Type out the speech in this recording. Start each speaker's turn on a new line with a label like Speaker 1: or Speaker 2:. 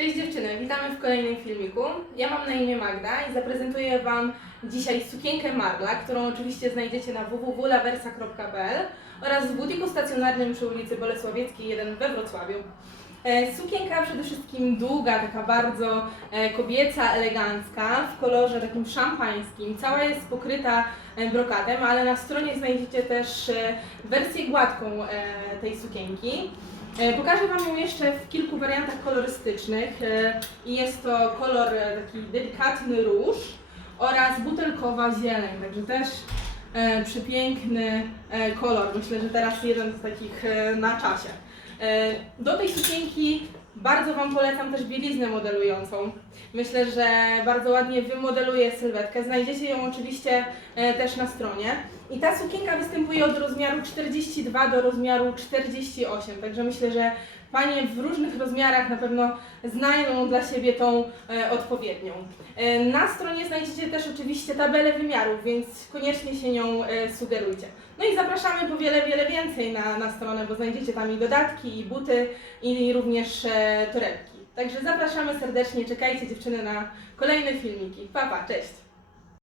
Speaker 1: Cześć dziewczyny, witamy w kolejnym filmiku. Ja mam na imię Magda i zaprezentuję Wam dzisiaj sukienkę Marla, którą oczywiście znajdziecie na www.laversa.pl oraz w butiku stacjonarnym przy ulicy Bolesławieckiej 1 we Wrocławiu. E, Sukienka przede wszystkim długa, taka bardzo e, kobieca, elegancka, w kolorze takim szampańskim. Cała jest pokryta e, brokatem, ale na stronie znajdziecie też wersję gładką tej sukienki. E, Pokażę Wam ją jeszcze w kilku wariantach kolorystycznych e, i jest to kolor e, taki delikatny róż oraz butelkowa zieleń, także też przepiękny e, kolor. Myślę, że teraz jeden z takich e, na czasie. E, Do tej sukienki bardzo Wam polecam też bieliznę modelującą. Myślę, że bardzo ładnie wymodeluje sylwetkę. Znajdziecie ją oczywiście e, też na stronie. I ta sukienka występuje od rozmiaru 42 do rozmiaru 48, także myślę, że Panie w różnych rozmiarach na pewno znajdą dla siebie tą e, odpowiednią. E, na stronie znajdziecie też oczywiście tabelę wymiarów, więc koniecznie się nią e, sugerujcie. No i zapraszamy po wiele, wiele więcej na, na stronę, bo znajdziecie tam i dodatki, i buty, i również e, torebki. Także zapraszamy serdecznie, czekajcie dziewczyny na kolejne filmiki. Pa, pa, cześć!